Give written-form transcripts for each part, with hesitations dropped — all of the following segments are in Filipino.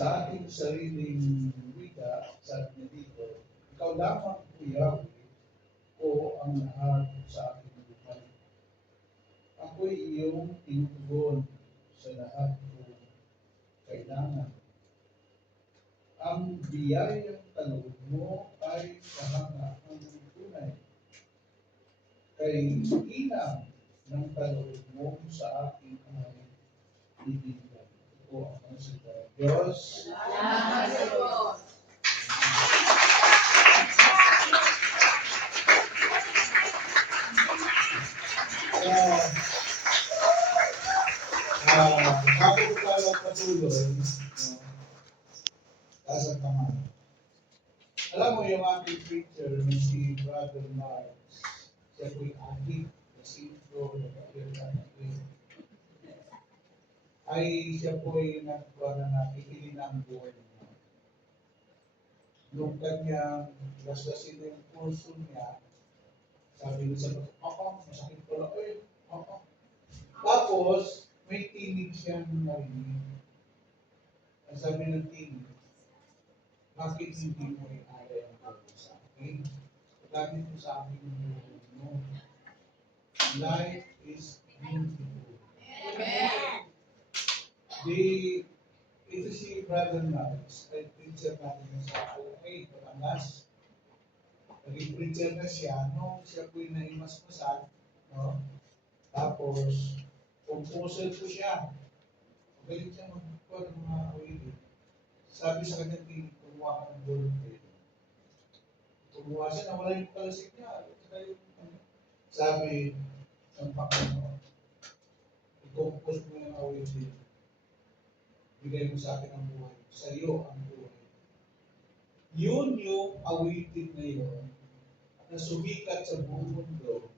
sa ating sariling wika, sabi niya dito, ikaw lamang po Yahweh o ang lahat sa aking buhay. Ako'y iyong tinutugon sa lahat kong kailangan. Ang biyayang kaloob mo ay kahangaang tunay. Kay inang ng kaloob mo sa aking ay ibigay. Ito ang salita ng Diyos. Salamat sa Diyos. Bago tayo patuloy, taas ang kamay. Alam mo yung ating preacher na si Brother Mark, siya po'y adik, nasintro, ay siya po'y nakikili ng buhay niya. Nung kanyang laslasin yung puso niya, sabi niya sa mga, masakit pala, Tapos, may tinig siyang narinig. Ang sabi ng tinig, bakit hindi mo i-alay ang pagod sa akin? Lagi ko sa akin mo. Life is beautiful. Amen. Ito si Brother Marx, ay preacher natin sa Alay, Batangas. Naging preacher na siya, no? Siya po'y naimasmasan, no? Tapos, composer po siya. Magaling siya magkuha ng mga awili. Sabi sa kanya, kumuha ka ng volunteer. Kumuha siya, nawala yung kalasik niya. Sabi ng Panginoon, i-compose mo yung awili. Bigay mo sa akin ang buhay. Sa iyo ang buhay. Yun yung awitin na yun na sumikat sa buong mundo,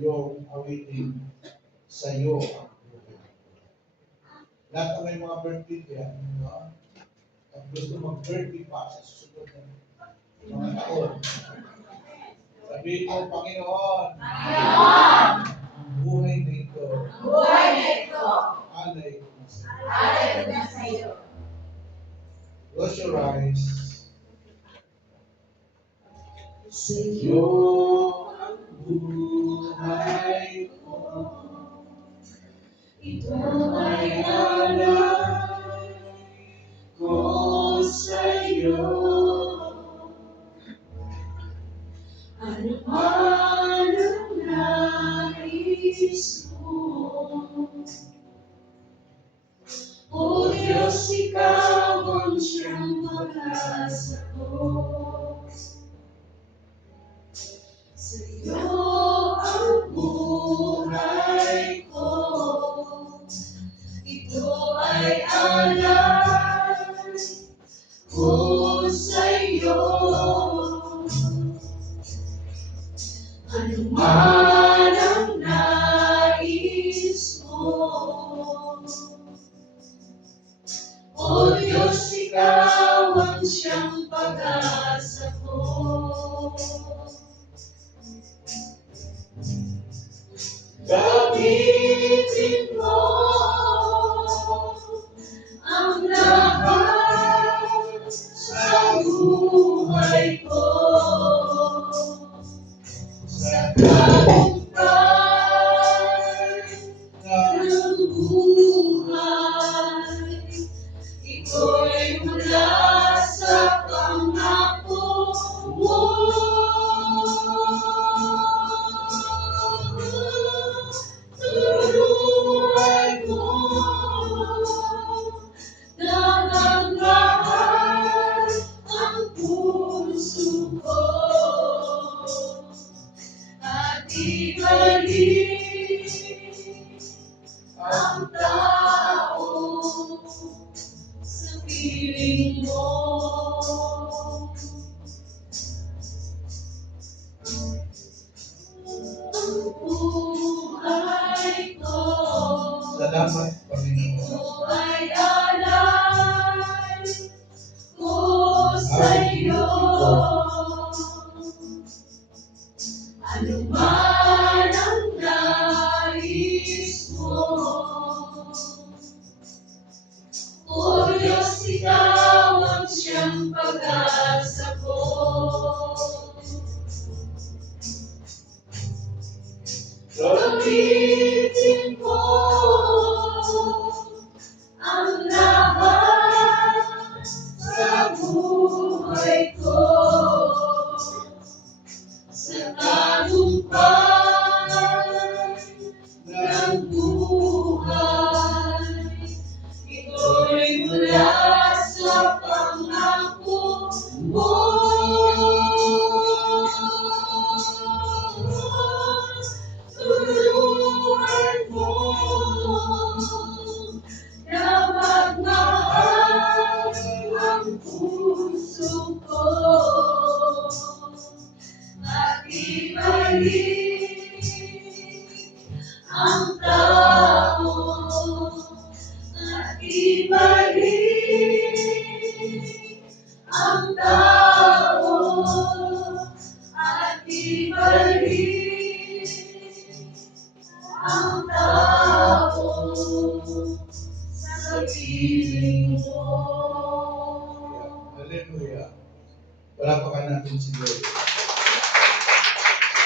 yung awitin sa iyo ang buhay. Lahat na may mga birthday yan, no? At gusto mag-birthday pa sa susunod na mga taon. Sabihin mo, Panginoon, ang buhay na ito, alay ko na sa iyo. Alay ko na sa iyo. Close your eyes. Sa iyo ang buhay ko, ito ay alay ko sa iyo. Ano man ang nais mo, O Diyos, ikaw ang siyang pag-asa ko. Sa iyo ang buhay ko, ito ay alay ko sa iyo. Ano man ang nais mo, O Diyos, ikaw ang siyang pag-asa ko. Gamitin mo ang lahat sa buhay ko. Sa tagumpay ng buhay, ito'y mula sa pangako mo. Turuan mo na magmahal ang puso ko at ibalik ang tao sa piling mo. Ang buhay ko, Salamat, Panginoon. ito ay alay ko sa iyo. Ano man ang nais mo, O Diyos, ikaw Awitin mo ang lahat sa buhay ko. Sa tagumpay ng buhay, ito'y mula sa pangako mo. Turuan mo na magmahal ang puso ko at ibalik ang tao at ibalik ang tao at ibalik ang tao sa piling mo. Hallelujah. Wala pa ka natin si Lord.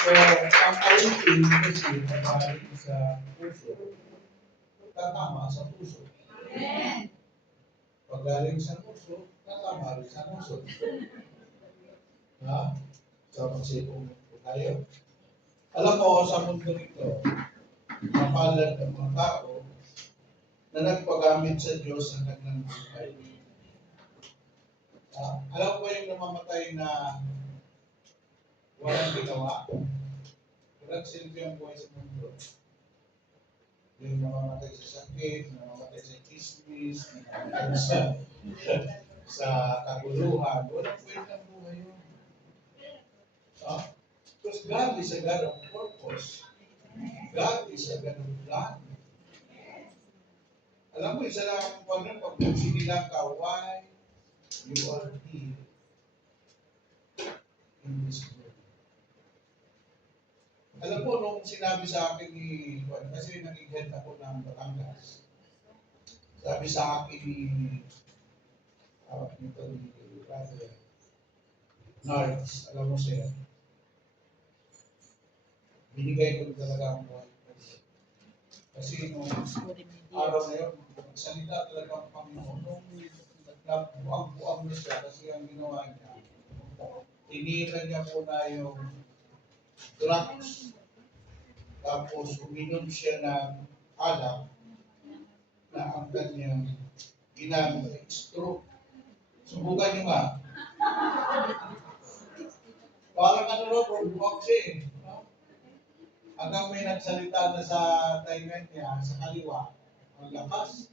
So, ang awitin kasi pagaling sa puso, tatama sa puso. Amen. Pagaling sa puso, tatama rin sa puso. Ha? So, magsipong tayo. Alam mo, sa mundo nito, mapalad ang mga tao na nagpagamit sa Diyos ang kanilang buhay. Alam ko yung namamatay na walang ginawa, walang silbi ang buhay sa mundo. Yung namamatay sa sakit, namamatay sa chismis, namamatay sa kaguluhan, walang kwentang buhay yun. Because God is a God of purpose. God is a God of plan. Alam mo, isa lang ang pag sinilang ka, why you are here in this world. Alam mo, nung sinabi sa akin ni Juan, kasi nag-head ako ng Batangas, sabi sa akin ni Brother Nards, alam mo siya, binigay ko talaga ang buhay ko. Kasi nung araw na yun, salita talaga ang Panginoon. Nung nagbuang-buang na siya, kasi ang ginawa niya, tinira niya muna yung drugs. Tapos uminom siya ng alak na ang kanyang ginamit ay stroke. Subukan niyo nga. Parang ano raw, buwag siya eh. Hanggang may nagsalita na sa taingan niya, sa kaliwa, ang lakas.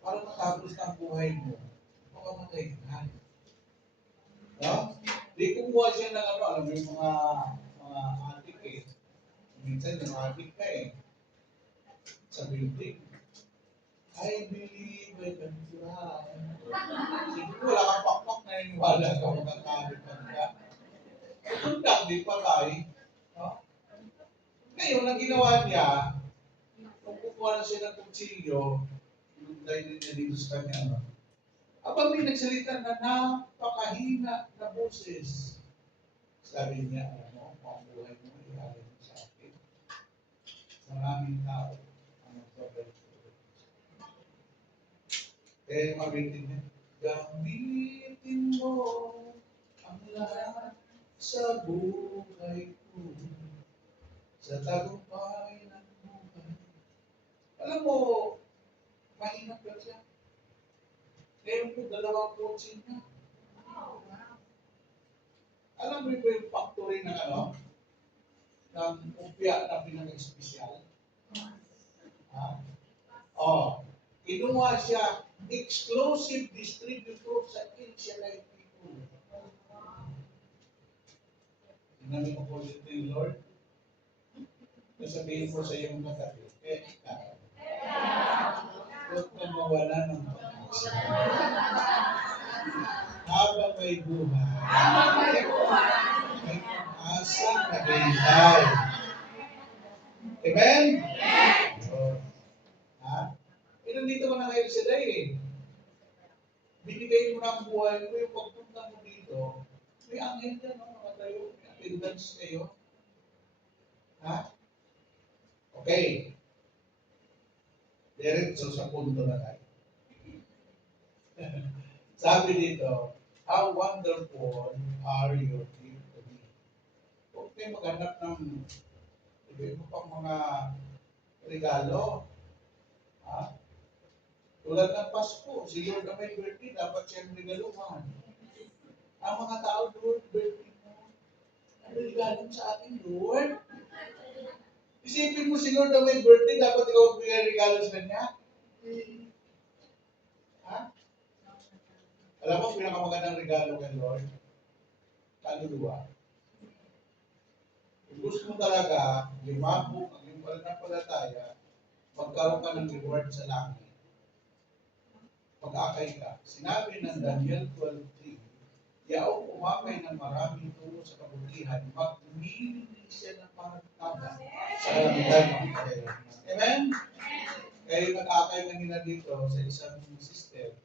Parang matapos ng buhay mo, makamatay ka. No? Di kumuha siya ng ano, alam mo yung mga adik eh. Minsan yung adik ka eh. Sa building. I believe I can fly. Siguro wala kang pakpak na iniwala ka magkakalipan ka. Tundak di patay. No? Ngayon, ang ginawa niya, kung kukuha na siya ng kutsilyo, yung dahil niya dito sa kanya, ano? Abang may nagsalita na napakahina na boses. Sabi niya, ano, ang buhay mo, ihalin mo sa akin. Maraming tao ang magbabalik ko. Kaya yung awitin niya, gamitin mo ang lahat sa buhay ko. Sa tagumpay ng buhay. Alam mo, mahirap ka siya. Meron po dalawang coaching na. Alam mo ba yung factory ng ano? Ng upya na pinag-espesyal? Ha? Oh, kinuha siya exclusive distributor sa Insialite people. Sinabi ko po dito yung Lord, nasabihin ko sa iyong katabi, huwag kang mawala ng pag-asa. Habang may buhay, may pag-asa na gaytay. Amen? Ha? Nandito ka na kayo sa day eh. Binigay mo ng buhay mo yung pagpunta mo dito. May angel dyan, no? Mga tayo, may attendance kayo. Ha? Okay. Okay. Diretso sa punto na tayo. Sabi dito, how wonderful are your gift to me. Huwag kayo maghanap ng iba pang mga regalo. Ha? Tulad ng Pasko, si Lord na may birthday, dapat siyang regaluhan. Ang mga tao, Lord, birthday mo. Ano regalo mo sa akin, Lord? Isipin mo si Lord na may birthday, dapat ikaw magbigay regalo sa kanya. Ha? Alam mo, pinakamagandang regalo kay Lord? Kaluluwa. Kung gusto mo talaga, lumabog ang iyong pananampalataya, magkaroon ka ng reward sa langit. Pag-akay ka. Sinabi ng Daniel 12:3, yaong umakay ng marami tungo sa kabutihan, magmimili siya ng parang sa kalamitan ng kailangan. Amen? Kaya yung nag-akay kanina dito sa isang sister,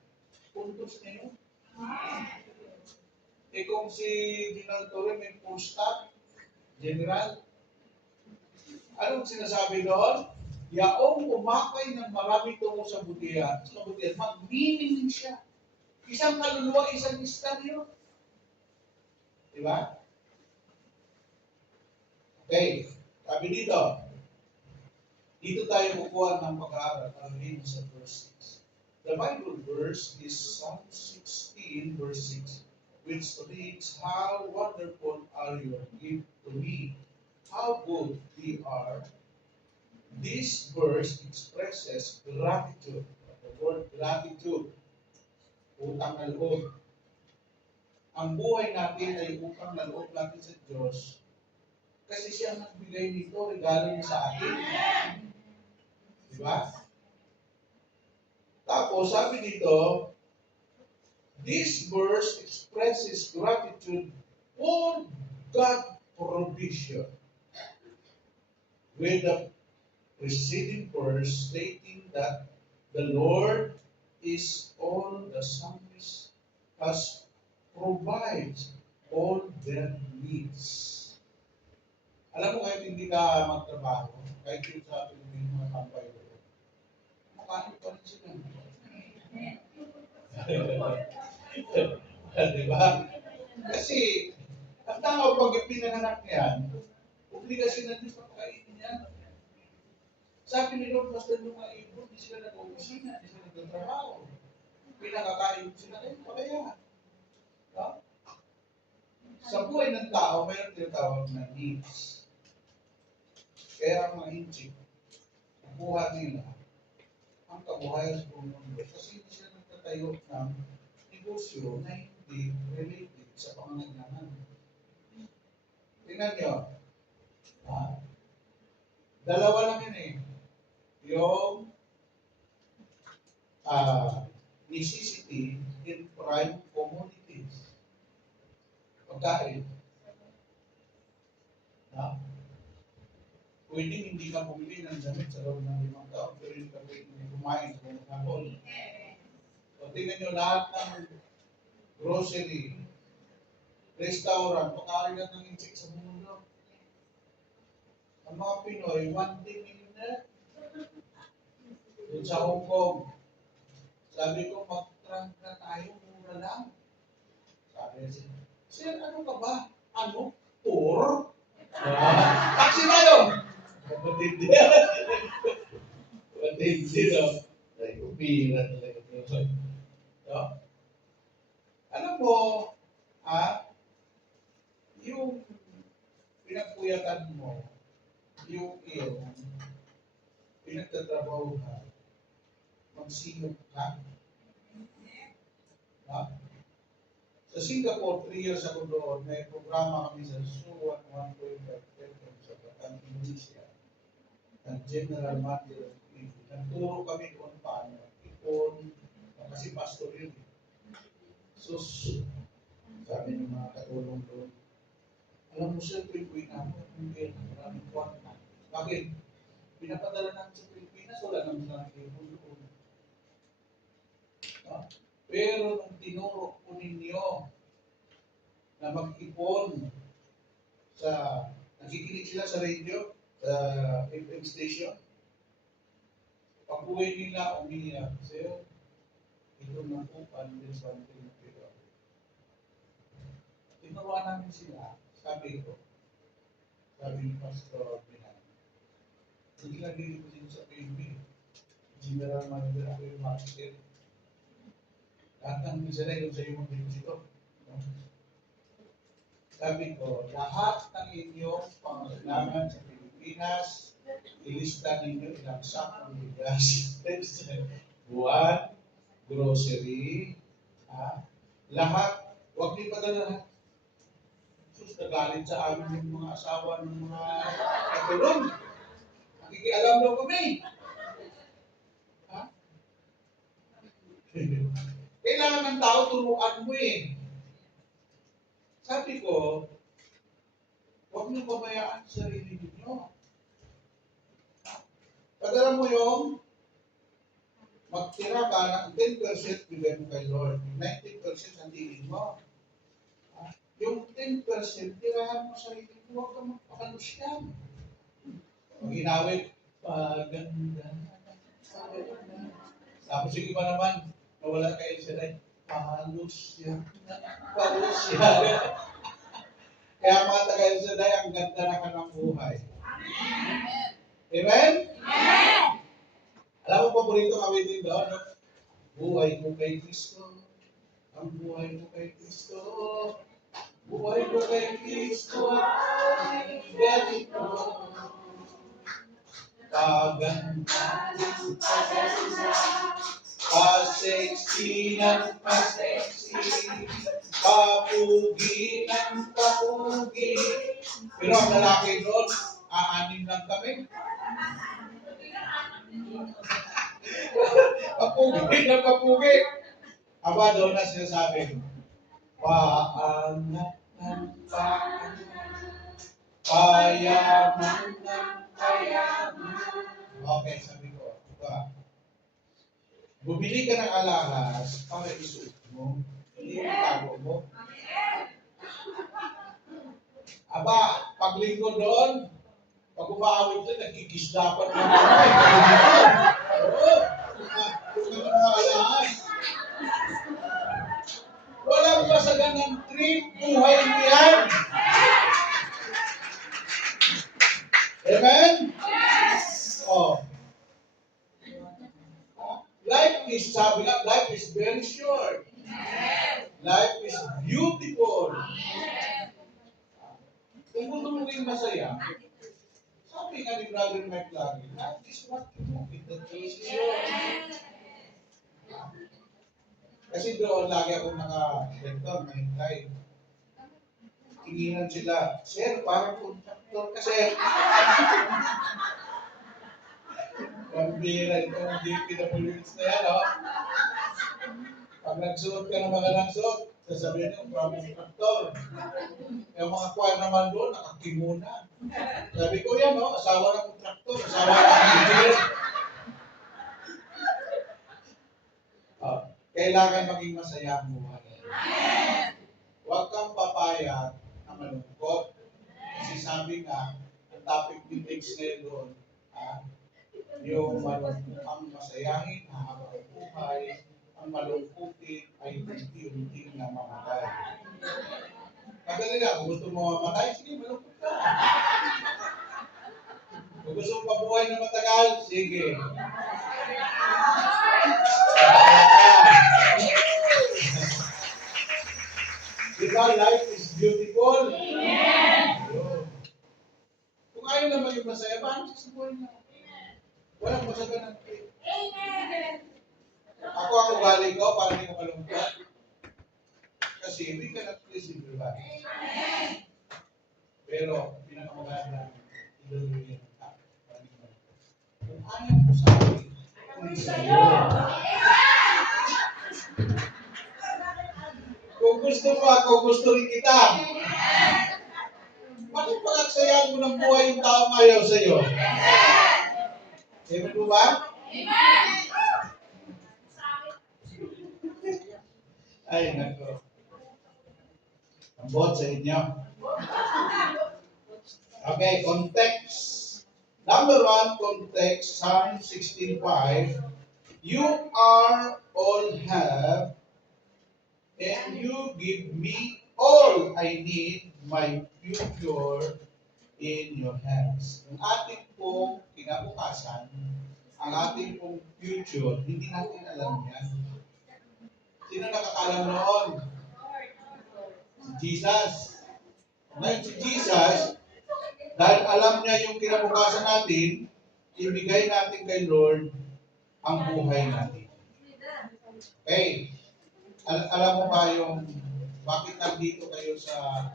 puntos na yun. Eh kung si General Torre may post-up, General, anong sinasabi doon? Yaong umakay ng marami tungo sa kabutihan, mag-meaning siya. Isang kaluluwa, isang istaryo. Di ba? Okay. Sabi dito, dito tayo kukuha ng pag-aaral para rin sa verse 6. The Bible verse is Psalm 16, verse 6, which reads, how wonderful are your gift to me. How good they are. This verse expresses gratitude. The word gratitude. Utang na loob. Ang buhay natin ay utang na loob natin sa Diyos. Kasi siya nagbigay nito, regalo niya sa atin. Di ba? Tapos, sabi dito, this verse expresses gratitude for God's provision. With the preceding verse stating that the Lord is all the psalmist has provides all their needs. Alam mo, kahit hindi ka magtrabaho, kahit yung sa Pilipinas mga tampay ko, makain pa rin sila. Di ba? Kasi, ang tao pag pinanganak niyan, obligasyon na Diyos papakainin niya. Sabi ni Lord, basta yung mga ibon, di sila nag-opisina, di sila nagtatrabaho. Pinakakain sila kayo, pakaya. No? Sa buhay ng tao, mayroon tinatawag na needs. Kaya ang mga inchik, nakuha nila ang kabuhayan sa buong mundo kasi hindi sila nagtatayo ng negosyo na hindi related sa pangangailangan. Tingnan nyo, dalawa lang yun eh. Yung necessity in prime commodities. Pagkain. Pwedeng hindi ka bumili ng damit sa loob ng 5 taon, pero hindi ka pwedeng kumain sa mga taon. So, tingnan nyo lahat ng grocery, restaurant, pagkarigat ng insect sa mundo. Ang mga Pinoy, 1 day millionaire. Doon sa Hong Kong, sabi ko, mag-trunk na tayo, mura lang. Sabi niya, sir, ano ka ba? Ano? Poor? Taxi tayo! Matindi. Matindi, no? Ay, upira talaga. No? Alam mo, yung pinagpuyatan mo, yung pinagtatrabaho ka, magsinop ka. No? Sa Singapore, 3 years ako doon, may programa kami sa SUWAN 1.5 sa Batang, Indonesia. Ng General Manager of PIB. Nagturo kami kung paano ipon, kasi pastor yun. So, sabi ng mga katulong doon, alam mo sir, Pilipinas namin, hindi yan, maraming kwarta. Bakit? Pinapadala namin sa Pilipinas, wala naman sa ipon doon. No? Pero nung tinuro po ninyo na mag-ipon sa, nakikinig sila sa radio, FM station. Pag-uwi nila, umiiyak. Sir, ito na po, pandin na pero. Tinawa namin sila. Sabi ni Pastor Binan, hindi lang dito din sa PNP. General Manager ako yung market. Lahat ng sila yung sa iyo dito. Sabi ko, lahat ng inyong pangangailangan sa Pilipinas, ilista ninyo ilang sak ng bigas, buwan, grocery, lahat, huwag niyo padala lahat. Sus, nagalit sa amin yung mga asawa ng mga katulong. Nakikialam daw kami. Ha? Kailangan ng tao, turuan mo eh. Sabi ko, huwag niyo pabayaan sa sarili ninyo. Padala mo yung magtira ka ng 10% bigay mo kay Lord. 90% sandihin mo. Yung 10% tirahan mo sa sarili mo, huwag kang magpakalusyan. Pag inawit, paganda. Tapos yung iba naman, nawala kayo sila, palusya. Palusya. Kaya mga taga-Elsaday, ang ganda na ka ng buhay. Amen? Amen! Alam mo, paborito kami din doon, no? Buhay ko kay Kristo. Ang buhay ko kay Kristo. Buhay ko kay Kristo. Ganito. Paganda. Paseksi ng paseksi. Papugi ng papugi. Pero ang lalaki doon, aanim lang kami. Papugi ng papugi. Aba doon na sinasabi, paangat ng paangat, payaman ng payaman. Okay, sabi ko, bumili ka ng alahas para isuot mo, hindi itago mo. Aba, paglingkod doon, pag umaawit doon, nagkikisdapan ng kamay. Oo, yung mga alahas. Walang kasaganang trip, buhay mo yan. Amen? Oh. Life is, sabi nga, life is very short. Life is beautiful. Kung gusto mo rin masaya, sabi nga ni Brother Mike lagi, life is what you do with the choice is yours. Kasi doon lagi akong naka-lector, mahintay. Tinginan sila, Sir, parang contractor ka, Sir. Pambira itong DPWs na yan, oh. Pag nagsuot ka ng mga nagsuot, sasabihin nyo, parang contractor. Yung mga kwan naman doon, nakakimuna. Sabi ko yan, oh, asawa ng contractor, asawa ng engineer. Kailangan maging masaya ang buhay. Huwag kang papayag na malungkot. Kasi sabi nga, ang topic ni Tex ngayon doon, yung ang masayahin, habang buhay, ang malungkutin ay unti-unti na mamatay. Kadali na, kung gusto mo mamatay, sige, malungkot ka. Kung gusto mo pabuhay na matagal, sige. Diba, life is beautiful? Amen! Kung ayaw na maging masaya, paano sa buhay na? Walang masaganang trip. Amen! Ako ang ugali ko, para hindi ko malungkot. Kasi we cannot please everybody. Amen! Pero, pinakamaganda, iduluhin ang tao. Kung ayaw mo sa akin, kung sa'yo. Kung gusto mo ako, gusto rin kita. Bakit pagkaksayahan mo ng buhay yung taong ayaw sa'yo? Amen mo ba? Amen! Ay, nako. Ang bot sa inyo. Okay, context. Number one, context, Psalm 16:5. You are all have, and you give me all I need, my future in your hands. Ang ating pong kinabukasan, ang ating pong future, hindi natin alam yan. Sino nakakalam noon? Si Jesus. Ngayon si Jesus, dahil alam niya yung kinabukasan natin, ibigay natin kay Lord ang buhay natin. Okay. Alam mo ba yung bakit nandito kayo sa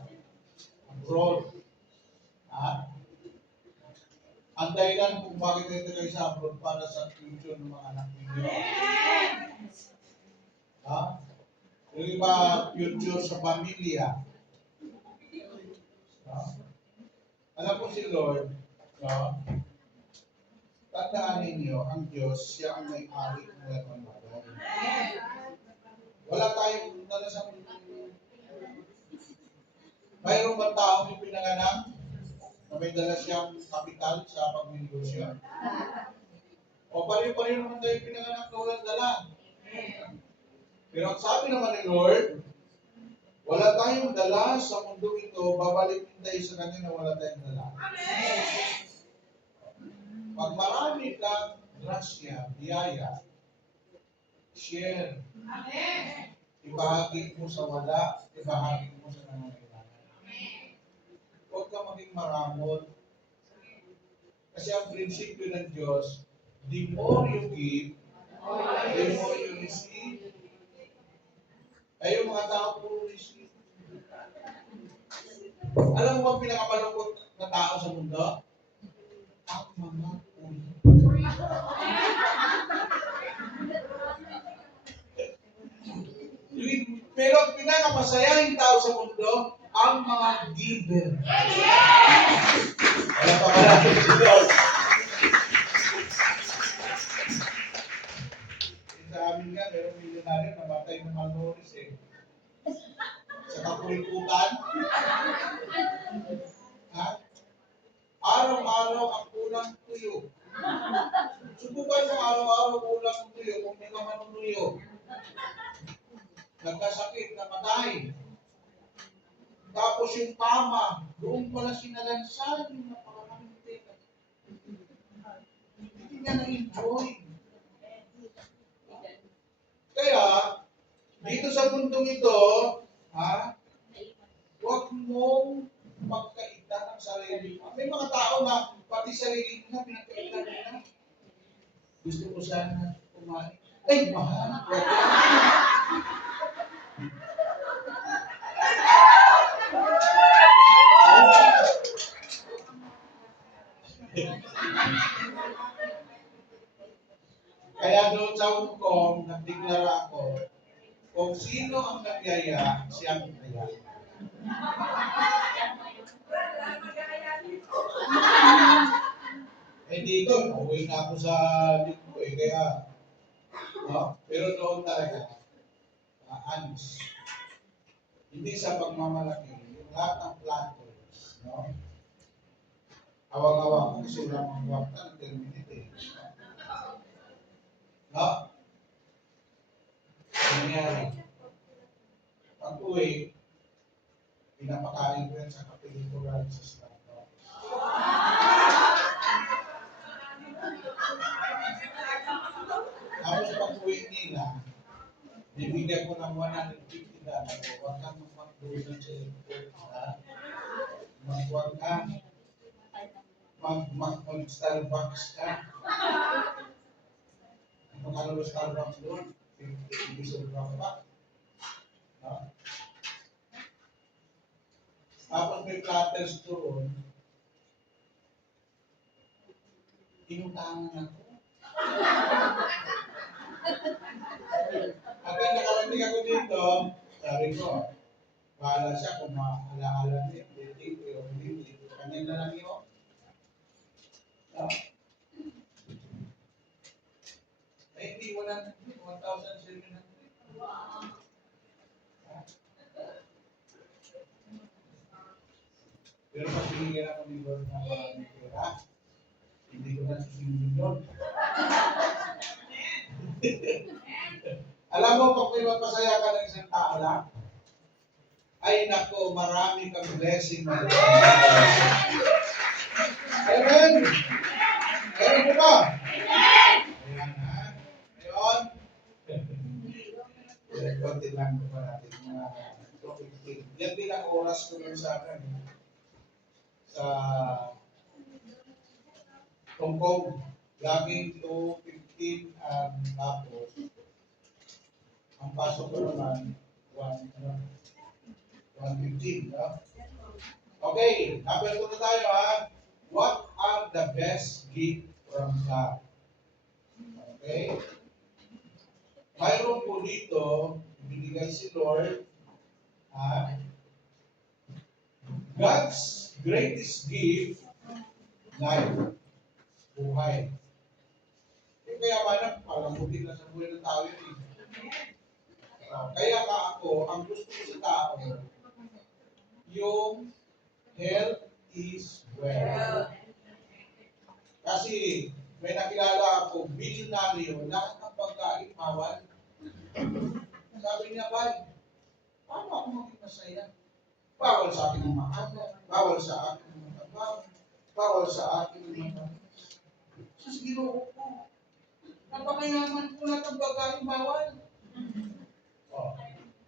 abroad? Ha? Ang dahilan kung bakit nandito kayo sa abroad para sa future ng mga anak ninyo. Ha? Yung iba, future sa pamilya. Ha? Alam po si Lord, no? Tandaan ninyo, ang Diyos, siya ang may-ari ng lahat ng bagay. Wala tayong dala sa mundo. Mayroon ba taong yung pinanganak na may dala siyang kapital sa pagnegosyo? O pareho-pareho naman tayo pinanganak na walang dala. Pero ang sabi naman ni Lord, wala tayong dala sa mundo ito, babalik din tayo sa Kanya na wala tayong dala. Pag marami kang grasya, biyaya, share, ibahagi mo sa wala, ibahagi mo sa nangangailangan. Huwag ka maging maramot. Kasi ang prinsipyo ng Diyos, the more you give, the more you receive. Ay, yung mga tao puro receive. Alam mo ba pinakamalungkot na tao sa mundo? Ang mga uli. Pero pinakamasayang tao sa mundo, ang mga giver. Alam pa ka natin si Lord. Sa amin nga, meron milyonaryo namatay ng malnourished eh. Sa kapulikutan. Ha? Araw-araw ang kulang tuyo. Subukan mo araw-araw kulang tuyo kung hindi ka manunuyo. Nagkasakit, namatay. Tapos yung tama, doon pala sinalansan yung napakakamit. Hindi niya na-enjoy. Kaya, dito sa mundong ito, huwag mong magkaitan ang sarili. May mga tao na pati sarili nila pinagkaitan nila. Gusto ko sana kumain. Ay, mahal. Kaya doon sa Hong Kong, nagdeklara ako, kung sino ang nagyaya, siyang kaya. Eh dito, uwi na ako sa dito eh, kaya, no? Pero doon talaga, honest. Hindi sa pagmamalaki, yung lahat ng platters, no? Awang-awang, kasi wala mga wakta, nag-terminate eh. No? Nangyari. Pag uwi, pinapakain ko yan sa kapilituran sa Starbucks. Tapos pag uwi nila, bibigyan ko ng $150. Huwag kang magpagdulan sa airport. Huwag ka. Mag-Starbucks ka. Magkano Starbucks doon? 50 pesos pa. No? Tapos may platters doon. Inutangan ako. At ang nakarating ako dito, sabi ko, bahala siya kung maalaala niya, hindi, pero hindi. Kanya na lang yun. No? Eh, hindi, 1,700. Pero pag binigyan ako ni Lord ng maraming pera, Hindi ko na susundin yun. Alam mo, pag may magpasaya ka ng isang tao lang, ay nako, marami kang blessing na Amen! Meron po ba? Ayan ha. Ngayon, konti lang po pa natin. Yan din ang oras ko nun sa akin. Sa Hong Kong, laging 2:15 ang tapos. Ang pasok ko naman, 1:15. No? Okay, number 2 na tayo ha. What are the best gift from God? Okay? Mayroon po dito, binigay si Lord, ha? God's greatest gift, life, buhay. Kaya manang palamutin na sa buhay ng tao yun. Kaya ako, ang gusto ko sa tao, yung health is wealth. Kasi may nakilala ako, bilyonaryo, lahat ng pagkain bawal. Sabi niya, Bay, paano ako maging masaya? Bawal sa akin ang maaga, bawal sa akin ang matabang, bawal sa akin ang matabang. So, ginoo ko, napakayaman ko lahat ng pagkain bawal. Oh.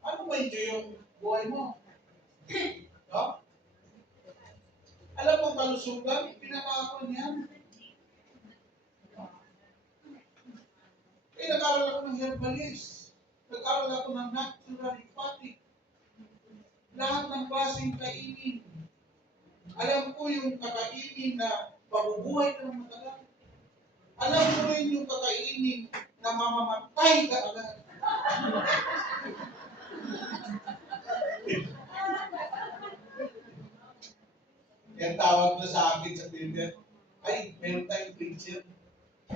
Ano ba yung buhay mo? No? Alam mo, kalusugan, pinakako niya. Nag-aral ako ng herbalist. Nag-aral ako ng natural hepatic. Lahat ng klaseng kainin. Alam ko yung kakainin na mabubuhay ka ng matagal. Alam ko rin yung kakainin na mamamatay ka agad. Kaya tawag na sa akin sa Twitter, ay, meron tayong preacher,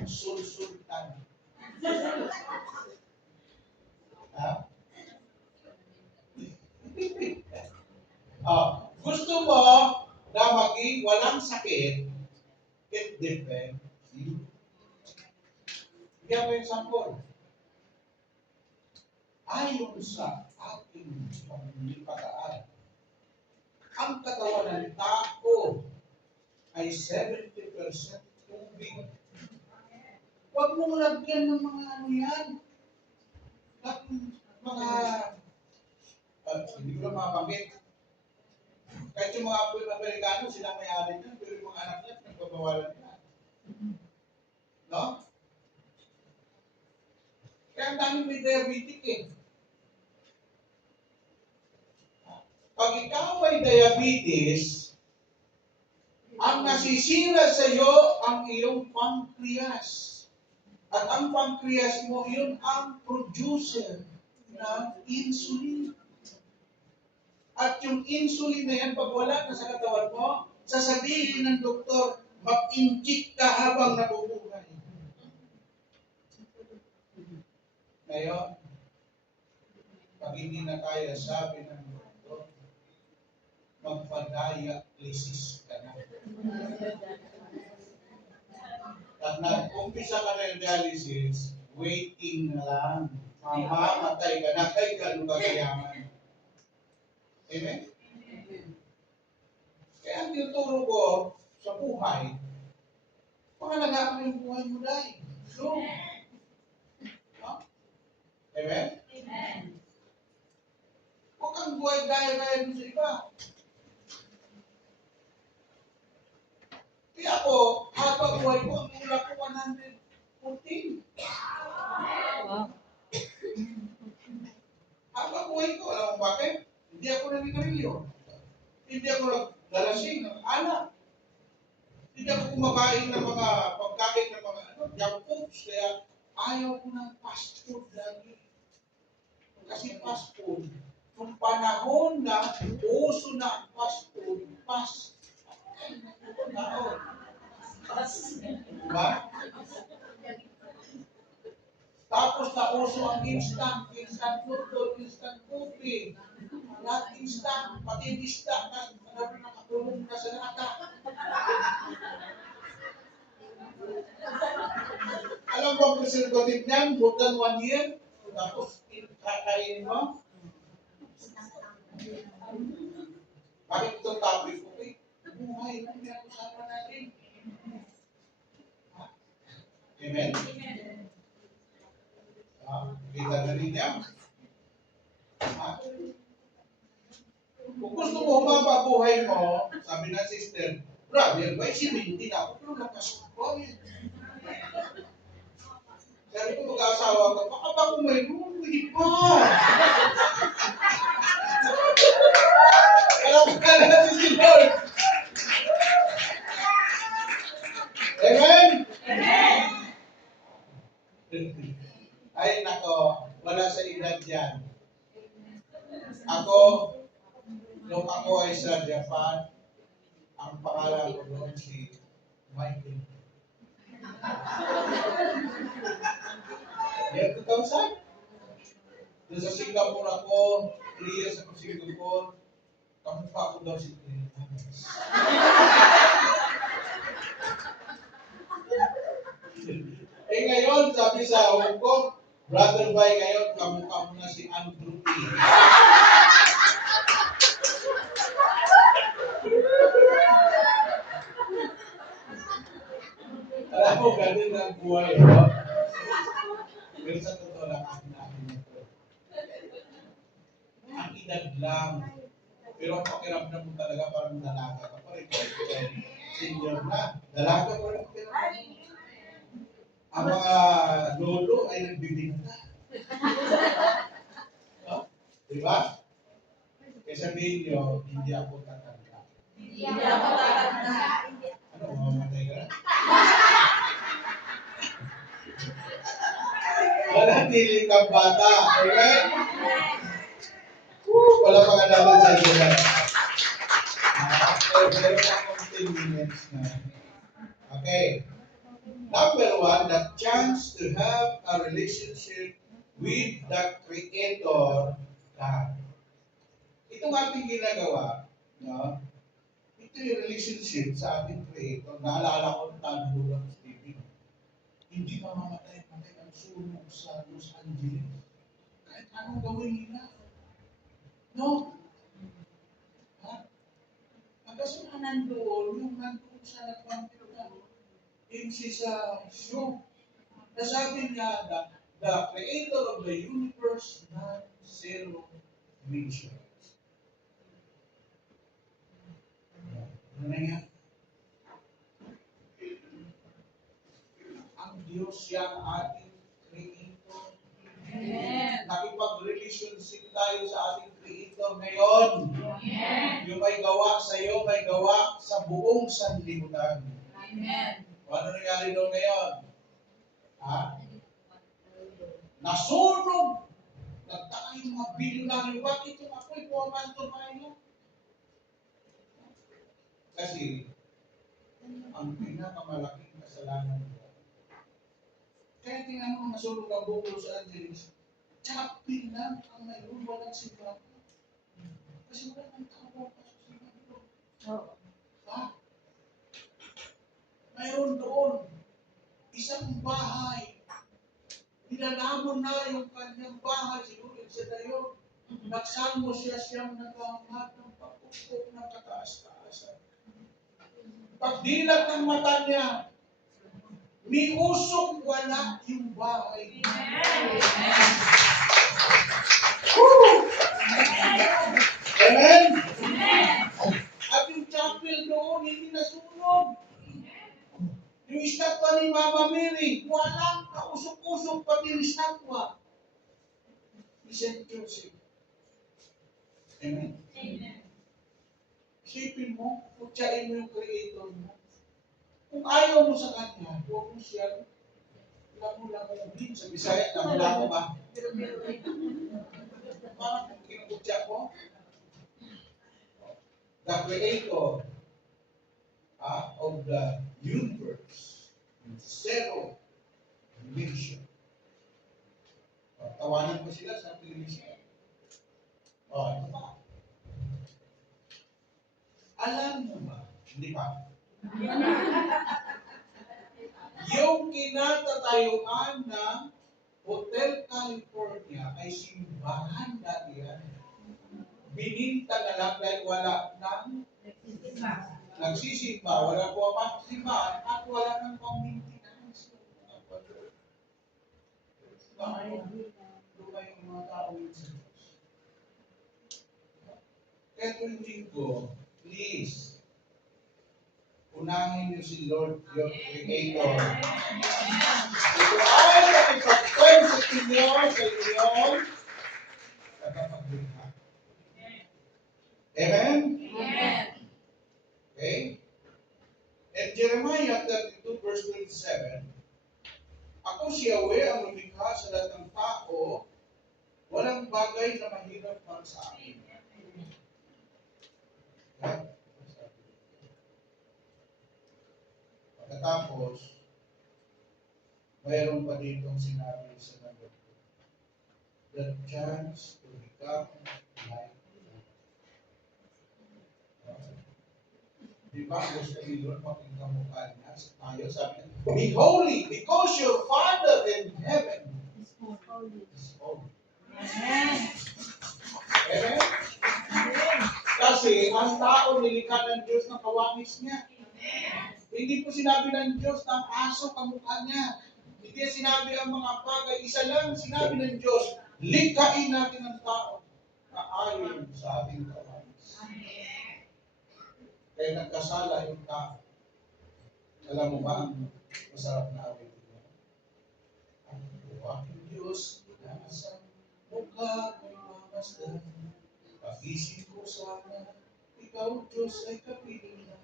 sulsultan. Ha? Gusto mo na maging walang sakit, it depends you. Bigyan ko yung sampol. Ayon sa ating pagpapaan, ang katawan ng tao ay 70% tubig. Huwag mong lagyan ng mga ano yan. Mga, hindi ko lang mapamit. Kahit yung mga Amerikano, sila may-ari niya, pero yung mga anak niya, nagbabawalan nila. No? Kaya ang daming may diabetic eh. Pag ikaw ay diabetes, ang nasisira sa iyo ang iyong pancreas. At ang pancreas mo, yun ang producer ng insulin. At yung insulin na yan, pag wala na sa katawan mo, sasabihin ng doktor, mag-inject ka habang nabubuhay. Ngayon, pag hindi na kaya, sabi ng doktor, magpa-dialysis ka na. At nag-umpisa ka na yung dialysis, waiting na lang. Mamamatay ka na kay gano'ng kagayaman. Amen? Kaya ang tinuturo ko sa buhay, pangalagaan mo yung buhay mo dahil. So, no? Amen? Amen. Huwag kang buhay gaya-gaya dun sa iba. Kaya ako, habang buhay ko, ang ulang ko 114. Habang buhay ko, alam mo bakit? Hindi ako nanigarilyo. Hindi ako nagdalasing ng alak. Hindi ako kumakain ng mga pagkain ng mga junk foods. Kaya ayaw ko ng fast food lagi. Kasi fast food, nung panahon na uso na ang fast food, diba? Tapos na uso ang instant noodle, instant coffee. Lahat instant, pati disda na nakakulong na sa lata. Alam mo ang preservative niyan, more than 1 year, tapos kakainin mo. Bakit itong topic ko? Buhay lang pinag-usapan natin. Amen? Kita na rin niya. Kung gusto mo humaba buhay mo, sabi ng sister, brother, by 70 na ako, pero nakasok ko. Sabi ko mag-aasawa ko, baka ba kung may hindi pa. Alam ka natin si Lord. Amen? Ay, nako, wala sa edad yan. Ako, nung ako ay sa Japan, ang pangalan ko doon si Michael. Year 2000? Doon sa Singapore ako, 3 years ako sa Singapore, kamukha ko daw si Clemente. Ngayon, sabi sa Hong Kong, Brother Bay, ngayon, kamukha mo na si Andrew P. Alam mo, ganun ang buhay, no? Pero sa totoo lang, natin ito. Ang edad lang. Pero ang pakiramdam mo talaga parang dalaga ka pa rin. Senior na. Dalaga pa rin. Ang mga lolo ay nagbibigta. No? Diba? Kaya sabihin nyo, hindi ako tatanda. Hindi ako tatanda. Ano, mamamatay ka na? Manatili kang bata. Amen? Wala pa nga naman sa lugar. Meron akong 10 minutes na. Okay. Number 1, the chance to have a relationship with the Creator God. Itong ating ginagawa, no? Ito yung relationship sa ating Creator. Naalala ko ng tanulang ng Stephen. Hindi mamamatay ang sunog sa Los Angeles. Kahit anong gawin nila. No? Ha? Kasi nandoon, yung nandoon sa nagpangkita, MC sa show. Nasabi niya that the Creator of the universe not zero vision. Ano na yan? Ang Diyos siyang ating Creator. Amen. Nakipag-relationship tayo sa ating Creator ngayon. Amen. Yung may gawa sa iyo, may gawa sa buong sanlibutan. Amen. Ano nangyari doon ngayon? Ha? Nasunog! Nagtaka yung mga bilyonaryo. Bakit yung ako'y pumapanto tayo? Kasi, ang pinakamalaking kasalanan mo. Kaya tingnan mo nasunog ang buong Los Angeles. Chapin lang ang mayroon, walang simbahan. Kasi wala nang tao pa sa simbahan. Ha? Mayroon doon isang bahay. Nilalamon na yung kanyang bahay. Siguro sa dayo. Nagsalmo siya siyang naghahangat ng pagpupok ng kataas-taasan. Pagdilat ng mata niya, may usok wala yung bahay. Amen? At yung chapel doon, hindi nasunog. Yung estatwa ni Mama Mary, walang kausok-usok pati yung estatwa. Ni St. Joseph. Amen? Isipin mo, kutsain mo yung Creator mo. Kung ayaw mo sa Kanya, huwag mo siya lamu-lamuhin. Sa Bisaya, lamu-lamu ba? Parang kung kinukutsa mo, the Creator of the universe, zero dimension. Tawanan ko sila sa television. Ito pa. Alam mo ba? Hindi pa. Yung kinatatayuan ng Hotel California ay simbahan dati yan. Bininta na lang dahil wala nang nagsisimba, wala po ang simbahan at wala nang pang-maintenance. Lumay yung mga tao yun sa Diyos. Kaya tuwing linggo, please, unahin niyo si Lord, your Creator. Ito ay nakipagpag sa inyo, sa inyong tagapaglikha. Amen? Amen. Okay? And Jeremiah 32 verse 27, ako si Yahweh ang lumikha sa lahat ng tao, walang bagay na mahirap para sa akin. Okay? Pagkatapos, mayroon pa ditong sinabi sa number 2, the chance to become like God. Di ba gusto ni Lord makita mukha niya sa tayo? Sabi niya, be holy because your Father in heaven is holy. Amen. Amen? Kasi ang tao nilikha ng Diyos ng kawamis niya. Hindi po sinabi ng Diyos na ang aso kamukha niya. Hindi sinabi ang mga bagay. Isa lang sinabi ng Diyos, likhain natin ang tao na ayon sa ating kawamis. Kaya nagkasala yung tao. Alam mo ba ang masarap na awit niya? Ang aking Diyos, nasa mukha ko'y mamasdan. Pagising ko sana, ikaw Diyos ay kapiling na.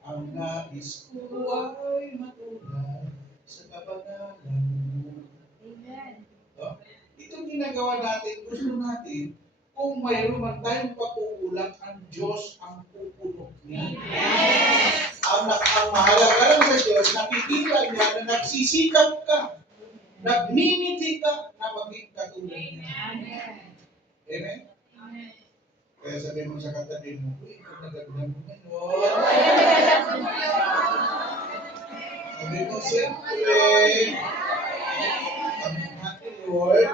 Ang nais ko ay matulad sa kabanalan mo. Amen. So, itong ginagawa natin, gusto natin, kung mayroon man tayong pagkukulang, ang Diyos ang pupuno niya. Ang mahalaga lang sa Diyos, nakikita niya na nagsisikap ka, nagmimiti ka na maging katulad niya. Amen? Kaya sabihin mo sa katabi mo, uy, kung nagagdan mo ngayon. Sabi mo, siyempre, ang ating Lord.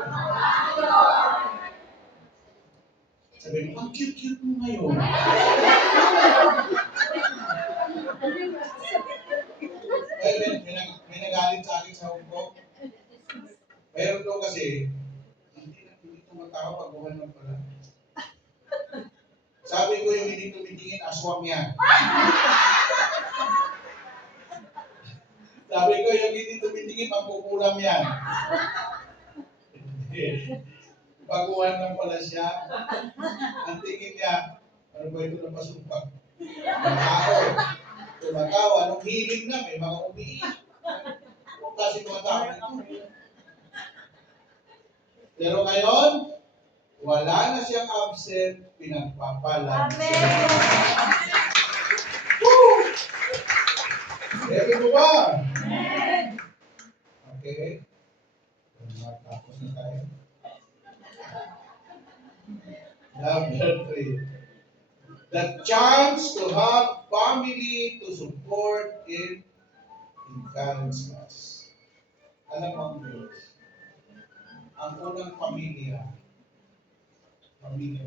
Sabi mo, ang cute-cute mo ngayon. May nagalit sa akin sa Hong Kong. Mayroon daw kasi, hindi tumatawa pag buwan ng pala. Sabi ko yung hindi tumitingin, aswang yan. Sabi ko yung hindi tumitingin, magkukulam yan. Baguhan lang pala siya. Ang tingin niya, ano ba ito na pasumpak? Tumatawa, nung hiling na, may mga umiiyak. Kasi tumatawa ito. Pero ngayon, wala na siyang absent, pinagpapalan siya. Woo! Ready mo ba? Okay. Matapos na tayo. Number 3. The chance to have family to support and encourage us. Alam mo ang Diyos, ang unang pamilya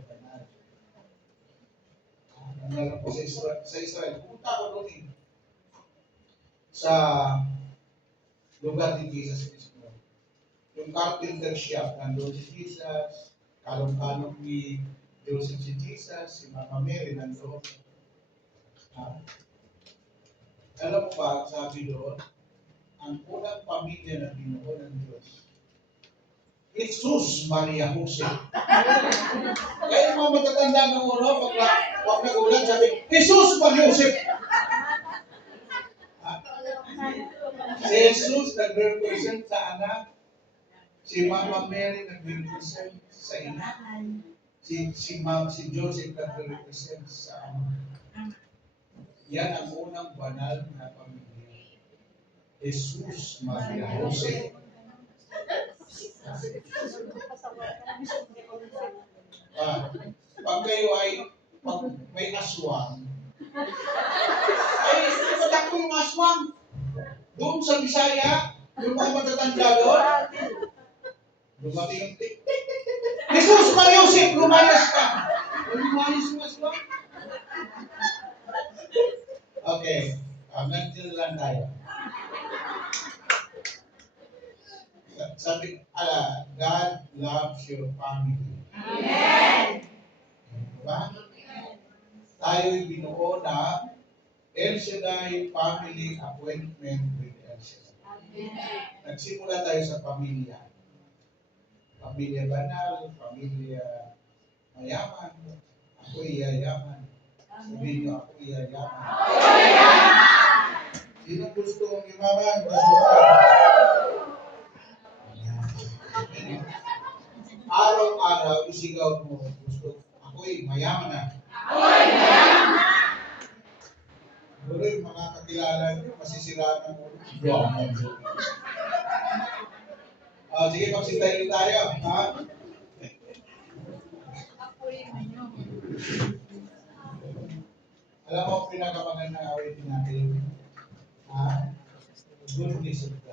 pa na. Nangyari po sa Israel. Pumunta ko doon sa lugar ni Jesus Cristo. Yung carpenter shop, nandun si Jesus, kalong-kalong ni Joseph si Jesus, si Mama Mary nandun. Alam mo ba, sabi doon, ang unang pamilya na binuo ng Diyos, Jesus, Maria, Jose. Kaya mga matatanda ng uno, pag nagulat, sabi, Jesus, Maria, Jose. Si Jesus nag-represent sa anak, si Mama Mary nag-represent sa ina, si Joseph nag-represent sa ama. Yan ang unang banal na pamilya. Jesus, Maria, Jose. Pag kayo ay pag may aswang, ay patak ko yung aswang. Doon sa Bisaya, yung mga matatanda doon, dumating yung tik, tik, tik, tik, tik. Jesus Mariusip, lumayas ka. Lumayas ba? Okay, nandiyan lang tayo. Sabi, God loves your family. Amen. Diba? Tayo'y binuo ng El Shaddai Family Appointment with El Shaddai. Amen. Nagsimula tayo sa pamilya. Pamilya banal, pamilya mayaman. Ako'y yayaman. Sabihin niyo, ako'y yayaman. Sino gusto mong yumaman? Araw-araw, isigaw mo, gusto, ako'y mayaman na. Siguro yung mga kakilala nyo, masisiraan ng ulo. Yaman. Sige, magsintayin tayo. Ha? Alam mo, pinakamagandang awit natin. Ha? Goodness of God.